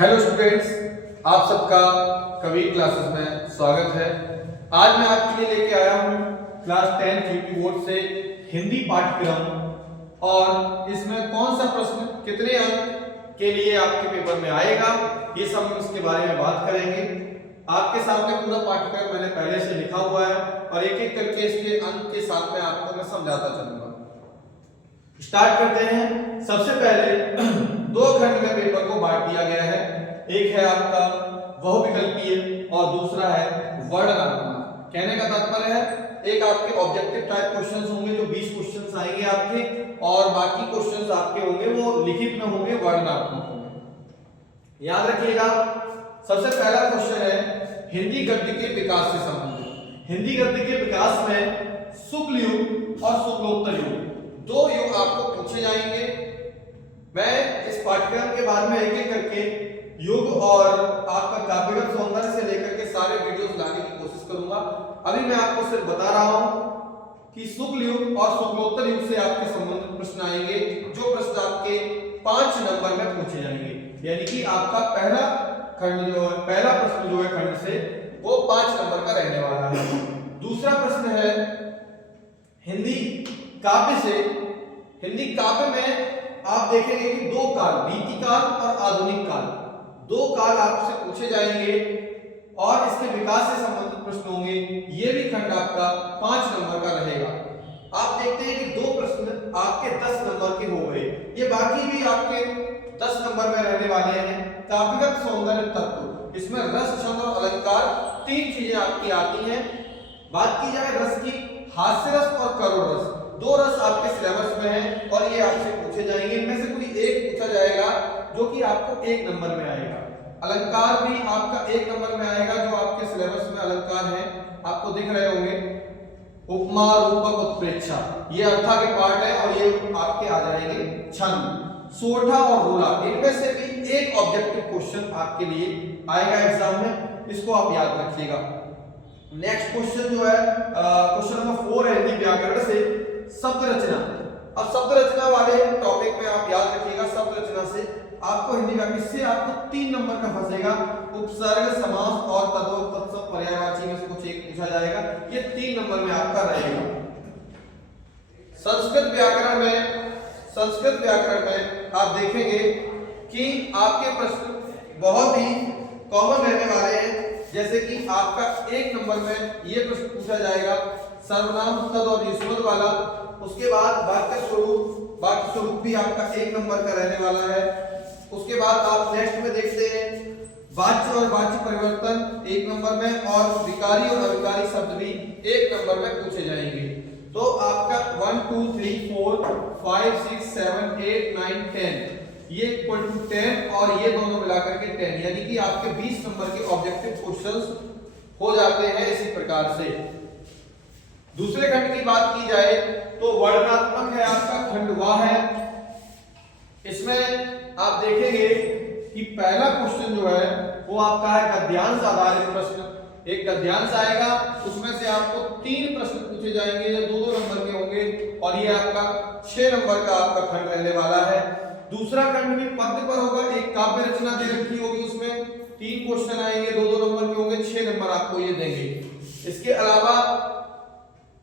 Hello students, आप सबका Kabir classes में स्वागत है। आज मैं आपके लिए लेके आया हूँ क्लास 10 यूपी बोर्ड से हिंदी पाठ्यक्रम और इसमें कौन सा प्रश्न कितने अंक के लिए आपके पेपर में आएगा, ये सब हम इसके बारे में बात करेंगे। आपके सामने पूरा पाठ्यक्रम मैंने पहले से लिखा हुआ है और एक एक करके इसके अंक के साथ में आपको मैं समझाता चलूंगा। स्टार्ट करते हैं। सबसे पहले दो खंड में पेपर को बांट दिया गया है। एक है आपका बहुविकल्पीय और दूसरा है वर्णनात्मक। कहने का तात्पर्य है एक आपके ऑब्जेक्टिव टाइप क्वेश्चंस होंगे जो 20 क्वेश्चंस आएंगे आपके, और बाकी क्वेश्चंस आपके होंगे वो लिखित में होंगे, वर्णनात्मक होंगे। याद रखिएगा, सबसे पहला क्वेश्चन है हिंदी गद्य के विकास से संबंधित। हिंदी गद्य के विकास में शुक्ल युग और शुक्लोत्तर युग दो युग आपको पूछे जाएंगे। मैं इस पाठ्यक्रम के बाद में एक एक करके युग और आपका काव्यगत सौंदर्य से लेकर के सारे वीडियोस लाने की कोशिश करूंगा। अभी मैं आपको सिर्फ बता रहा हूं कि शुक्ल युग और शुक्लोत्तर युग से आपके संबंधित प्रश्न आएंगे, जो प्रश्न आपके 5 नंबर में पूछे जाएंगे। यानी कि आपका पहला खंड जो है, पहला प्रश्न जो है खंड से, वो 5 नंबर का रहने वाला है। दूसरा प्रश्न है हिंदी काव्य से। हिंदी काव्य में आप देखेंगे कि दो काल, बीती काल और आधुनिक काल, दो काल आपसे पूछे जाएंगे और इसके विकास से संबंधित प्रश्न होंगे। ये भी खंड आपका 5 नंबर का रहेगा। आप देखते हैं कि दो प्रश्न आपके 10 नंबर के हो गए। ये बाकी भी आपके 10 नंबर में रहने वाले हैं। काव्यगत सौंदर्य तत्व, इसमें रस, छंद और अलंकार 3 चीजें आपकी आती हैं। बात की जाए रस की, हास्य रस और करुण रस, 2 रस आपके सिलेबस में हैं और ये आपसे पूछे जाएंगे। इनमें से कोई एक पूछा जाएगा जो कि आपको 1 नंबर में आएगा। अलंकार भी आपका 1 नंबर में आएगा, जो आपके सिलेबस में अलंकार है, आपको दिख रहे होंगे। उपमा, रूपक, उत्प्रेक्षा, ये अर्था के पार्ट है और ये आपके आ जाएंगे। छंद, सोठा और रोला, इनमें से भी एक ऑब्जेक्टिव क्वेश्चन आपके लिए आएगा एग्जाम में, इसको आप याद रखिएगा। नेक्स्ट क्वेश्चन जो है क्वेश्चन नंबर 4 है हिंदी व्याकरण से शब्द रचना। अब शब्द रचना वाले टॉपिक में आप याद रखिएगा, शब्द रचना से आपको हिंदी व्याकरण से आपको 3 नंबर का फंसेगा। उपसर्ग, समास और तद्भव, तत्सम, पर्यायवाची में से कुछ एक पूछा जाएगा। ये 3 नंबर में आपका रहेगा। संस्कृत व्याकरण में आप देखेंगे कि आपके प्रश्न बहुत ही कॉमन रहने वाले हैं। जैसे कि आपका 1 नंबर में ये प्रश्न पूछा जाएगा, सर्वनाम, तद और युष्मद वाला। उसके बाद वाक्य स्वरूप भी आपका 1 नंबर का रहने वाला है। उसके बाद आप नेक्स्ट में देखते हैं वाच्य और वाच्य परिवर्तन 1 नंबर में, और विकारी और अविकारी शब्द भी 1 नंबर में पूछे जाएंगे। तो आपका 1 2 3 4 5 6 7 8 9 10 ये इक्वल टू 10 और ये दोनों मिलाकर के 10, यानी कि आपके 20 नंबर के ऑब्जेक्टिव क्वेश्चंस हो जाते हैं इसी प्रकार से। दूसरे खंड की बात की जाए तो वर्णनात्मक है आपका खंड वह है। इसमें आप देखेंगे कि पहला क्वेश्चन जो है वो आपका है गद्यांश आधारित प्रश्न। एक गद्यांश आएगा, उसमें से आपको 3 प्रश्न पूछे जाएंगे जो 2-2 नंबर के होंगे और ये आपका 6 नंबर का आपका खंड रहने वाला है। दूसरा खंड भी पद्य पर होगा, एक काव्य रचना दे रखी होगी, उसमें 3 क्वेश्चन आएंगे, 2-2 नंबर के होंगे, 6 नंबर आपको ये देंगे। इसके अलावा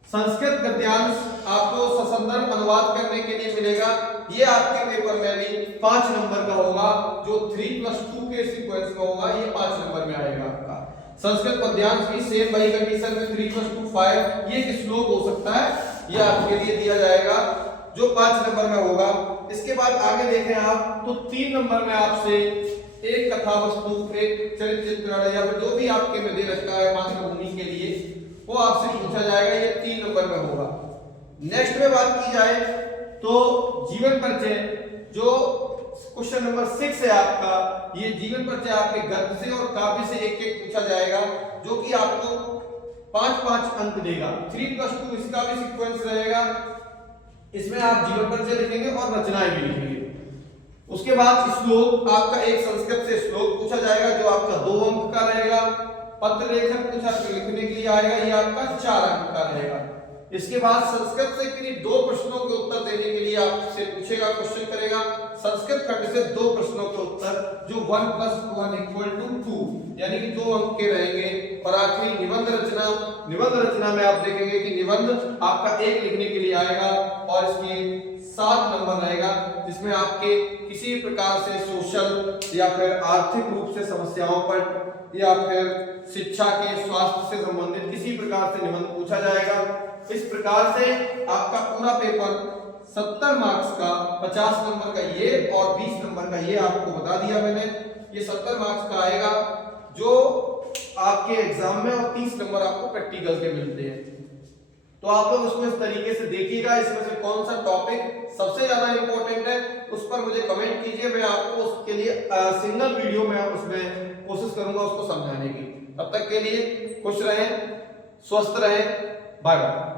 संस्कृत गद्यांश आपको ससंदर्भ अनुवाद करने के लिए मिलेगा। ये आपके पेपर में भी 5 नंबर का होगा, जो 3+2 के सीक्वेंस में होगा, ये 5 नंबर में आएगा आपका। संस्कृत पद्यांश भी सेम वही कंडीशन में 3+2 5, ये एक श्लोक हो सकता है, ये आपके लिए दिया जाएगा जो 5 नंबर में होगा। इसके बाद आगे देखें आप तो 3 नंबर में आपसे एक कथा वस्तु, एक चरित्र चित्रण या फिर जो भी आपके में दे रखा है मातृभूमि के लिए, वो आपसे पूछा जाएगा। ये 3 नंबर में होगा। नेक्स्ट में बात की जाए तो जीवन परिचय, जो क्वेश्चन नंबर 6 है आपका, ये जीवन परिचय आपके गद्य से और काव्य से एक एक पूछा जाएगा, जो कि आपको 5-5 अंक देगा। 3+2 इसका भी सीक्वेंस रहेगा। इसमें आप जीवन परिचय लिखेंगे और रचनाएं भी लिखेंगे। उसके बाद श्लोक, आपका एक संस्कृत से श्लोक पूछा जाएगा जो आपका 2 अंक का रहेगा। पत्र लेखन पूछा लिखने के लिए आएगा, ये आपका 4 अंक का रहेगा। इसके बाद संस्कृत से किन्हीं 2 प्रश्नों के उत्तर देने के लिए आपसे पूछेगा, क्वेश्चन करेगा, संस्कृत खंड से 2 प्रश्नों के उत्तर जो 1 + 1 = 2 यानी कि 2 अंक के रहेंगे। और आखिरी निबंध रचना। निबंध रचना में आप देखेंगे कि निबंध आपका 1 लिखने के लिए आएगा और इसके 7 नंबर रहेगा, जिसमें आपके किसी प्रकार से सोशल या फिर आर्थिक रूप से समस्याओं पर या फिर शिक्षा के स्वास्थ्य से संबंधित किसी प्रकार से निबंध पूछा जाएगा। इस प्रकार से आपका पूरा पेपर 70 मार्क्स का 50 नंबर का ये और 20 नंबर का ये आपको बता दिया मैंने। ये 70 मार्क्स का आएगा जो आपके एग्जाम में, और 30 नंबर आपको प्रैक्टिकल के मिलते हैं। तो आप लोग उसमें इस तरीके से देखिएगा, इसमें से कौन सा टॉपिक सबसे ज्यादा इंपॉर्टेंट है उस पर मुझे कमेंट कीजिए। मैं आपको उसके लिए सिंगल वीडियो में उसमें कोशिश करूंगा उसको समझाने की। तब तक के लिए खुश रहें, स्वस्थ रहें, बाय बाय।